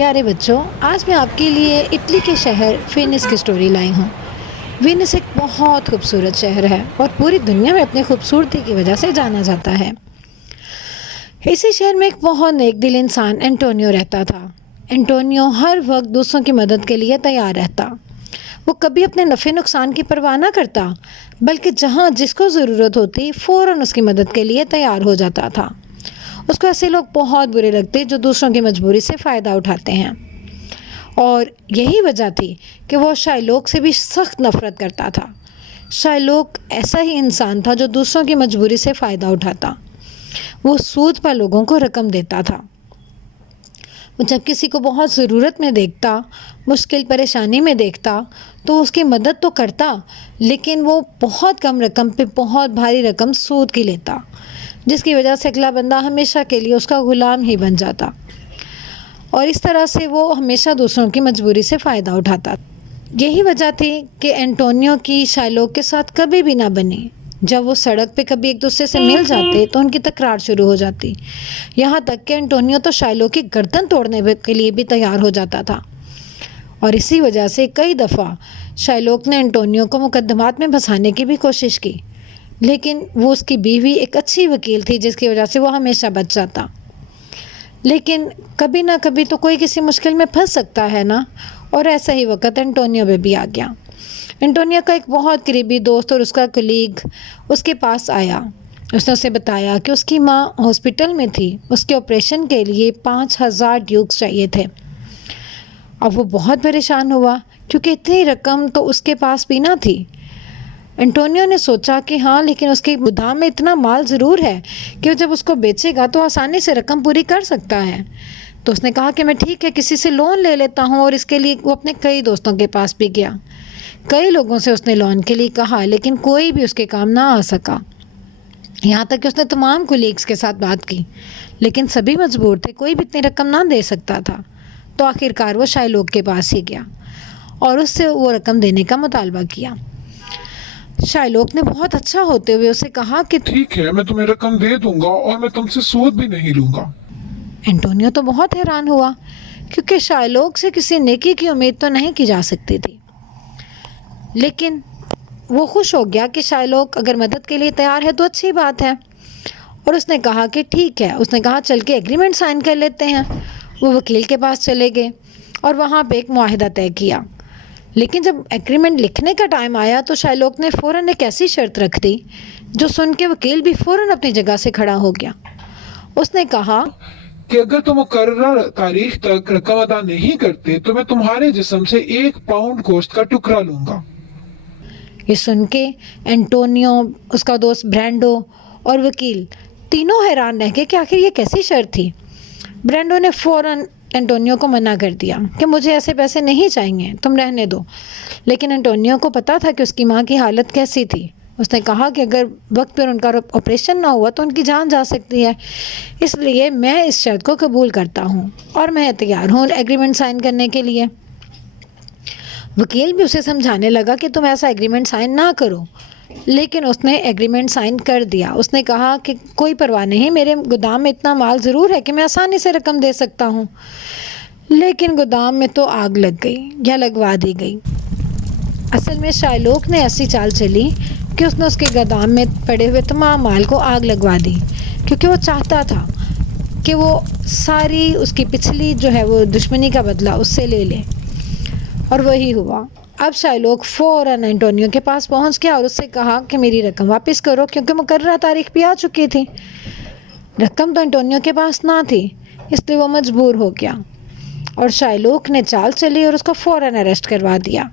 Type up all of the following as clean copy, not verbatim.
پیارے بچوں، آج میں آپ کے لیے اٹلی کے شہر وینس کی سٹوری لائی ہوں۔ وینس ایک بہت خوبصورت شہر ہے اور پوری دنیا میں اپنی خوبصورتی کی وجہ سے جانا جاتا ہے۔ اسی شہر میں ایک بہت نیک دل انسان انٹونیو رہتا تھا۔ انٹونیو ہر وقت دوسروں کی مدد کے لیے تیار رہتا۔ وہ کبھی اپنے نفع نقصان کی پرواہ نہ کرتا، بلکہ جہاں جس کو ضرورت ہوتی فوراً اس کی مدد کے لیے تیار ہو جاتا تھا۔ اس کو ایسے لوگ بہت برے لگتے جو دوسروں کی مجبوری سے فائدہ اٹھاتے ہیں، اور یہی وجہ تھی کہ وہ شائلوک سے بھی سخت نفرت کرتا تھا۔ شائلوک ایسا ہی انسان تھا جو دوسروں کی مجبوری سے فائدہ اٹھاتا۔ وہ سود پر لوگوں کو رقم دیتا تھا۔ وہ جب کسی کو بہت ضرورت میں دیکھتا، مشکل پریشانی میں دیکھتا تو اس کی مدد تو کرتا، لیکن وہ بہت کم رقم پہ بہت بھاری رقم سود کی لیتا، جس کی وجہ سے اگلا بندہ ہمیشہ کے لیے اس کا غلام ہی بن جاتا، اور اس طرح سے وہ ہمیشہ دوسروں کی مجبوری سے فائدہ اٹھاتا۔ یہی وجہ تھی کہ انٹونیو کی شائلوک کے ساتھ کبھی بھی نہ بنی۔ جب وہ سڑک پہ کبھی ایک دوسرے سے مل جاتے تو ان کی تکرار شروع ہو جاتی، یہاں تک کہ انٹونیو تو شائلوک کی گردن توڑنے کے لیے بھی تیار ہو جاتا تھا، اور اسی وجہ سے کئی دفعہ شائلوک نے انٹونیو کو مقدمات میں پھنسانے کی بھی کوشش کی، لیکن وہ اس کی بیوی ایک اچھی وکیل تھی جس کی وجہ سے وہ ہمیشہ بچ جاتا۔ لیکن کبھی نہ کبھی تو کوئی کسی مشکل میں پھنس سکتا ہے نا، اور ایسا ہی وقت انٹونیو پہ بھی آ گیا۔ انٹونیو کا ایک بہت قریبی دوست اور اس کا کلیگ اس کے پاس آیا۔ اس نے اسے بتایا کہ اس کی ماں ہاسپٹل میں تھی، اس کے آپریشن کے لیے 5000 ڈیوکس چاہیے تھے۔ اب وہ بہت پریشان ہوا کیونکہ اتنی رقم تو اس کے پاس بھی نہ تھی۔ انٹونیو نے سوچا کہ ہاں، لیکن اس کے گودام میں اتنا مال ضرور ہے کہ جب اس کو بیچے گا تو آسانی سے رقم پوری کر سکتا ہے۔ تو اس نے کہا کہ میں ٹھیک ہے، کسی سے لون لے لیتا ہوں، اور اس کے لیے وہ اپنے کئی دوستوں کے پاس بھی گیا۔ کئی لوگوں سے اس نے لون کے لیے کہا، لیکن کوئی بھی اس کے کام نہ آ سکا۔ یہاں تک کہ اس نے تمام کولیگز کے ساتھ بات کی، لیکن سبھی مجبور تھے، کوئی بھی اتنی رقم نہ دے سکتا تھا۔ تو آخر کار وہ شائلوک کے پاس ہی گیا اور اس سے وہ رقم دینے کا مطالبہ کیا۔ شائلوک نے بہت اچھا ہوتے ہوئے اسے کہا کہ ٹھیک ہے، میں تمہیں رقم دے دوں گا اور میں تم سے سود بھی نہیں لوں گا۔ انٹونیو تو بہت حیران ہوا، کیونکہ شائلوک سے کسی نیکی کی امید تو نہیں کی جا سکتی تھی، لیکن وہ خوش ہو گیا کہ شائلوک اگر مدد کے لیے تیار ہے تو اچھی بات ہے، اور اس نے کہا کہ ٹھیک ہے۔ اس نے کہا چل کے ایگریمنٹ سائن کر لیتے ہیں۔ وہ وکیل کے پاس چلے گئے اور وہاں پہ ایک معاہدہ طے کیا، لیکن جب ایگریمنٹ لکھنے کا ٹائم آیا تو شائلوک نے فوراً ایک ایسی شرط رکھ دی جو سن کے وکیل بھی فوراً اپنی جگہ سے کھڑا ہو گیا۔ اس نے کہا کہ اگر تم مقررہ تاریخ تک رقم ادا نہیں کرتے تو میں تمہارے جسم سے 1 پاؤنڈ گوشت کا ٹکڑا لوں گا۔ یہ سن کے انٹونیو، اس کا دوست برینڈو اور وکیل تینوں حیران رہ گئے کہ آخر یہ کیسی شرط تھی۔ برینڈو نے فوراً انٹونیو کو منع کر دیا کہ مجھے ایسے پیسے نہیں چاہیے، تم رہنے دو، لیکن انٹونیو کو پتا تھا کہ اس کی ماں کی حالت کیسی تھی۔ اس نے کہا کہ اگر وقت پر ان کا آپریشن نہ ہوا تو ان کی جان جا سکتی ہے، اس لیے میں اس شرط کو قبول کرتا ہوں اور میں تیار ہوں ایگریمنٹ سائن کرنے کے لیے۔ وکیل بھی اسے سمجھانے لگا کہ تم ایسا ایگریمنٹ سائن نہ کرو، لیکن اس نے ایگریمنٹ سائن کر دیا۔ اس نے کہا کہ کوئی پرواہ نہیں، میرے گودام میں اتنا مال ضرور ہے کہ میں آسانی سے رقم دے سکتا ہوں، لیکن گودام میں تو آگ لگ گئی یا لگوا دی گئی۔ اصل میں شائلوک نے ایسی چال چلی کہ اس نے اس کے گودام میں پڑے ہوئے تمام مال کو آگ لگوا دی، کیونکہ وہ چاہتا تھا کہ وہ ساری اس کی پچھلی جو ہے وہ دشمنی کا بدلہ اس سے لے لے، اور وہی ہوا۔ اب شائلوک فوراً انٹونیو کے پاس پہنچ گیا اور اس سے کہا کہ میری رقم واپس کرو، کیونکہ مقررہ تاریخ بھی آ چکی تھی۔ رقم تو انٹونیو کے پاس نہ تھی، اس لیے وہ مجبور ہو گیا، اور شائلوک نے چال چلی اور اس کو فوراً اریسٹ کروا دیا۔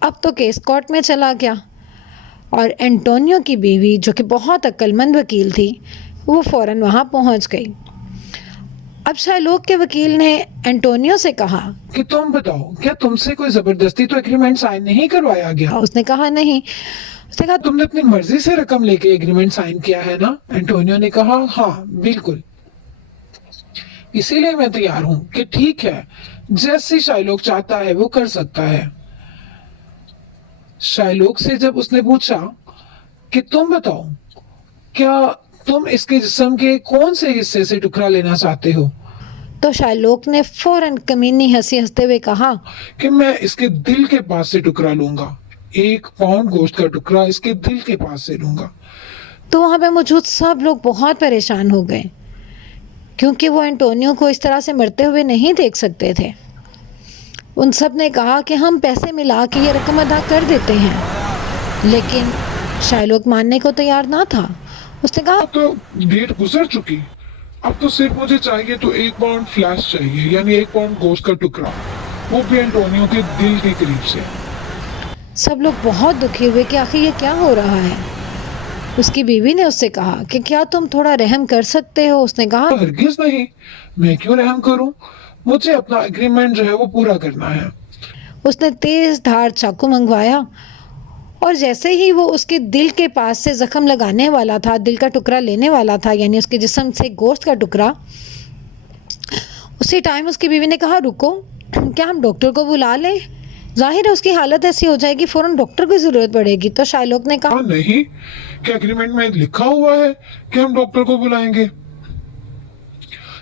اب تو کیس کورٹ میں چلا گیا، اور انٹونیو کی بیوی جو کہ بہت عقل مند وکیل تھی وہ فوراً وہاں پہنچ گئی۔ اب شائلوک کے وکیل نے انٹونیو سے کہا کہ تم بتاؤ، کیا تم سے کوئی زبردستی تو ایگریمنٹ سائن نہیں کروایا گیا؟ اس نے کہا نہیں۔ اس نے کہا تم نے اپنی مرضی سے رقم لے کے ایگریمنٹ سائن کیا ہے نا؟ انٹونیو نے کہا ہاں بالکل، اسی لیے میں تیار ہوں کہ ٹھیک ہے، جیسی شائلوک چاہتا ہے وہ کر سکتا ہے۔ شائلوک سے جب اس نے پوچھا کہ تم بتاؤ، کیا تم اس کے جسم کے کون سے حصے سے ٹکڑا لینا چاہتے ہو؟ تو شائلوک نے فوراً کمینی ہنسی ہنستے ہوئے کہا کہ میں اس کے دل کے پاس سے ٹکڑا لوں گا، 1 پاؤنڈ گوشت کا ٹکڑا اس کے دل کے پاس سے لوں گا۔ تو وہاں پہ موجود سب لوگ بہت پریشان ہو گئے کیونکہ وہ انٹونیو کو اس طرح سے مرتے ہوئے نہیں دیکھ سکتے تھے۔ ان سب نے کہا کہ ہم پیسے ملا کے یہ رقم ادا کر دیتے ہیں، لیکن شائلوک ماننے کو تیار نہ تھا۔ اس نے کہا اب تو ڈیٹ گزر چکی، اب تو صرف مجھے چاہیے تو 1 پاؤنڈ فلیش چاہیے، یعنی 1 پاؤنڈ گوشت کا ٹکڑا، وہ بھی انٹونیو کے دل کے قریب سے۔ سب لوگ بہت دکھی ہوئے کہ آخر یہ کیا ہو رہا ہے۔ اس کی بیوی نے اس سے کہا کہ کیا تم تھوڑا رحم کر سکتے ہو؟ اس نے کہا ہرگز نہیں، میں کیوں رحم کروں، مجھے اپنا ایگریمنٹ جو ہے وہ پورا کرنا ہے۔ اس نے تیز دھار چاقو منگوایا اور جیسے ہی وہ اس کے دل کے پاس سے زخم لگانے والا تھا، دل کا ٹکڑا لینے والا تھا، یعنی اس کے جسم سے گوشت کا ٹکڑا، اسی ٹائم اس کی بیوی نے کہا رکو، کیا ہم ڈاکٹر کو بلا لیں؟ ظاہر ہے اس کی حالت ایسی ہو جائے گی، فوراً ڈاکٹر کی ضرورت پڑے گی۔ تو شائلوک نے کہا نہیں، کیا ایگریمنٹ میں لکھا ہوا ہے کہ ہم ڈاکٹر کو بلائیں گے؟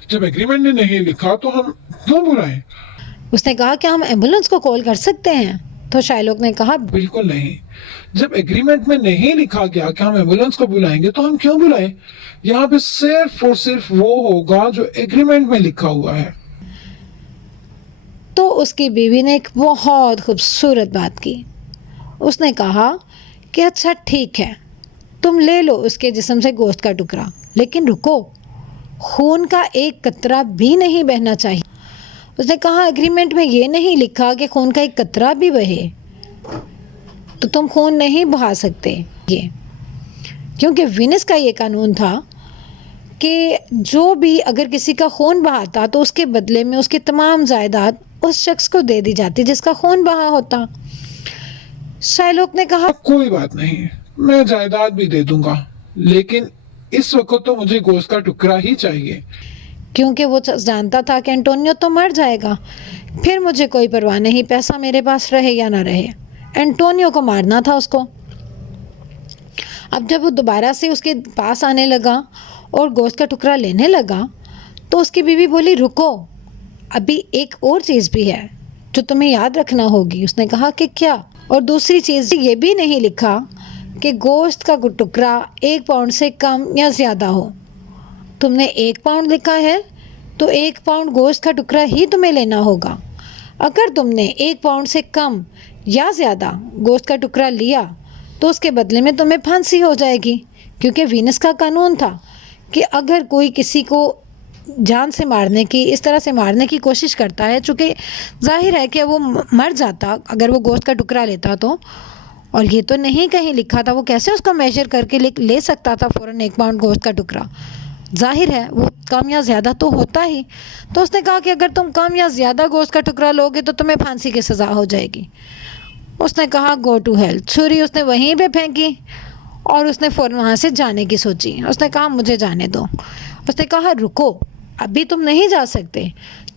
جب ایگریمنٹ نے نہیں لکھا تو ہم کیوں بلائیں؟ اس نے کہا کہ ہم ایمبولینس کو کال کر سکتے ہیں۔ تو شائلوک نے کہا بالکل نہیں، جب ایگریمنٹ میں نہیں لکھا گیا کہ ہم ایمبولینس کو بلائیں گے تو ہم کیوں بلائیں؟ یہاں پہ صرف اور صرف وہ ہوگا جو ایگریمنٹ میں لکھا ہوا ہے۔ تو اس کی بیوی نے ایک بہت خوبصورت بات کی۔ اس نے کہا کہ اچھا ٹھیک ہے، تم لے لو اس کے جسم سے گوشت کا ٹکڑا، لیکن رکو، خون کا ایک قطرہ بھی نہیں بہنا چاہیے۔ اس نے کہا ایگریمنٹ میں یہ نہیں لکھا کہ خون کا ایک قطرہ بھی بہے، تو تم خون نہیں بہا سکتے۔ یہ کیونکہ وینس کا یہ قانون تھا کہ جو بھی اگر کسی کا خون بہاتا تو اس کے بدلے میں اس کی تمام جائیداد اس شخص کو دے دی جاتی جس کا خون بہا ہوتا۔ شائلوک نے کہا کوئی بات نہیں، میں جائیداد بھی دے دوں گا، لیکن اس وقت تو مجھے گوشت کا ٹکڑا ہی چاہیے۔ کیونکہ وہ جانتا تھا کہ انٹونیو تو مر جائے گا، پھر مجھے کوئی پرواہ نہیں، پیسہ میرے پاس رہے یا نہ رہے، انٹونیو کو مارنا تھا اس کو۔ اب جب وہ دوبارہ سے اس کے پاس آنے لگا اور گوشت کا ٹکڑا لینے لگا تو اس کی بیوی بولی رکو، ابھی ایک اور چیز بھی ہے جو تمہیں یاد رکھنا ہوگی۔ اس نے کہا کہ کیا؟ اور دوسری چیز یہ بھی نہیں لکھا کہ گوشت کا ٹکڑا 1 پاؤنڈ سے کم یا زیادہ ہو۔ تم نے 1 پاؤنڈ لکھا ہے تو 1 پاؤنڈ گوشت کا ٹکڑا ہی تمہیں لینا ہوگا۔ اگر تم نے 1 پاؤنڈ سے کم یا زیادہ گوشت کا ٹکڑا لیا تو اس کے بدلے میں تمہیں پھانسی ہو جائے گی، کیونکہ وینس کا قانون تھا کہ اگر کوئی کسی کو جان سے مارنے کی، اس طرح سے مارنے کی کوشش کرتا ہے، چونکہ ظاہر ہے کہ وہ مر جاتا اگر وہ گوشت کا ٹکڑا لیتا تو، اور یہ تو نہیں کہیں لکھا تھا، وہ کیسے اس کو میجر کر کے لے سکتا تھا فوراً 1 پاؤنڈ گوشت کا ٹکڑا؟ ظاہر ہے وہ کم یا زیادہ تو ہوتا ہی۔ تو اس نے کہا کہ اگر تم کم یا زیادہ گوشت کا ٹکڑا لوگے تو تمہیں پھانسی کی سزا ہو جائے گی۔ اس نے کہا گو ٹو ہیل، چھری اس نے وہیں پہ پھینکی اور اس نے فوراً وہاں سے جانے کی سوچی۔ اس نے کہا مجھے جانے دو۔ اس نے کہا رکو، ابھی تم نہیں جا سکتے،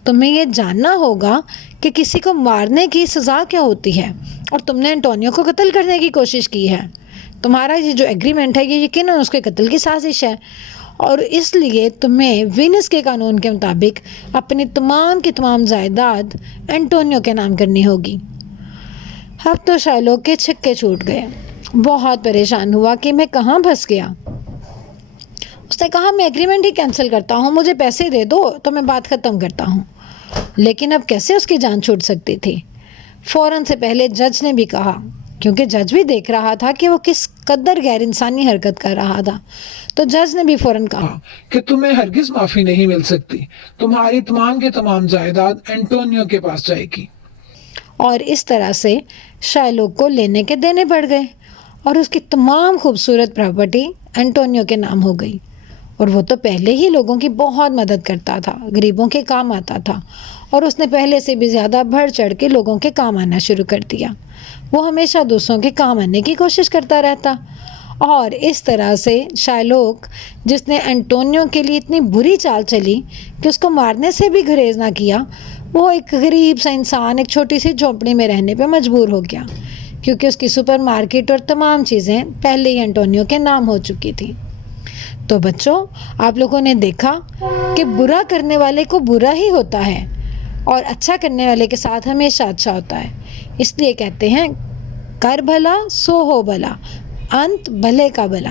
تمہیں یہ جاننا ہوگا کہ کسی کو مارنے کی سزا کیا ہوتی ہے، اور تم نے انٹونیو کو قتل کرنے کی کوشش کی ہے، تمہارا یہ جو ایگریمنٹ ہے یہ یقیناً اس کے قتل کی سازش ہے، اور اس لیے تمہیں وینس کے قانون کے مطابق اپنی تمام کی تمام جائیداد انٹونیو کے نام کرنی ہوگی۔ اب تو شائلوک کے چھکے چھوٹ گئے، بہت پریشان ہوا کہ میں کہاں پھنس گیا۔ اس نے کہا میں ایگریمنٹ ہی کینسل کرتا ہوں، مجھے پیسے دے دو تو میں بات ختم کرتا ہوں۔ لیکن اب کیسے اس کی جان چھوٹ سکتی تھی؟ فوراً سے پہلے جج نے بھی کہا، کیونکہ جج بھی دیکھ رہا تھا کہ وہ کس قدر غیر انسانی حرکت کر رہا تھا، تو جج نے بھی فوراً کہا کہ تمہیں ہرگز معافی نہیں مل سکتی، تمہاری تمام کے تمام جائیداد انٹونیو کے پاس جائے گی۔ اور اس طرح سے شائلوک کو لینے کے دینے پڑ گئے اور اس کی تمام خوبصورت پراپرٹی انٹونیو کے نام ہو گئی۔ اور وہ تو پہلے ہی لوگوں کی بہت مدد کرتا تھا، غریبوں کے کام آتا تھا، اور اس نے پہلے سے بھی زیادہ بڑھ چڑھ کے لوگوں کے کام آنا شروع کر دیا۔ وہ ہمیشہ دوسروں کے کام آنے کی کوشش کرتا رہتا، اور اس طرح سے شائلوک، جس نے انٹونیو کے لیے اتنی بری چال چلی کہ اس کو مارنے سے بھی گریز نہ کیا، وہ ایک غریب سا انسان ایک چھوٹی سی جھونپڑی میں رہنے پہ مجبور ہو گیا، کیونکہ اس کی سپر مارکیٹ اور تمام چیزیں پہلے ہی انٹونیو کے نام ہو چکی تھی۔ تو بچوں آپ لوگوں نے دیکھا کہ برا کرنے والے کو برا ہی ہوتا ہے اور اچھا کرنے والے کے ساتھ ہمیشہ اچھا ہوتا ہے. اس لیے کہتے ہیں کر بھلا سو ہو بھلا، انت بھلے کا بھلا.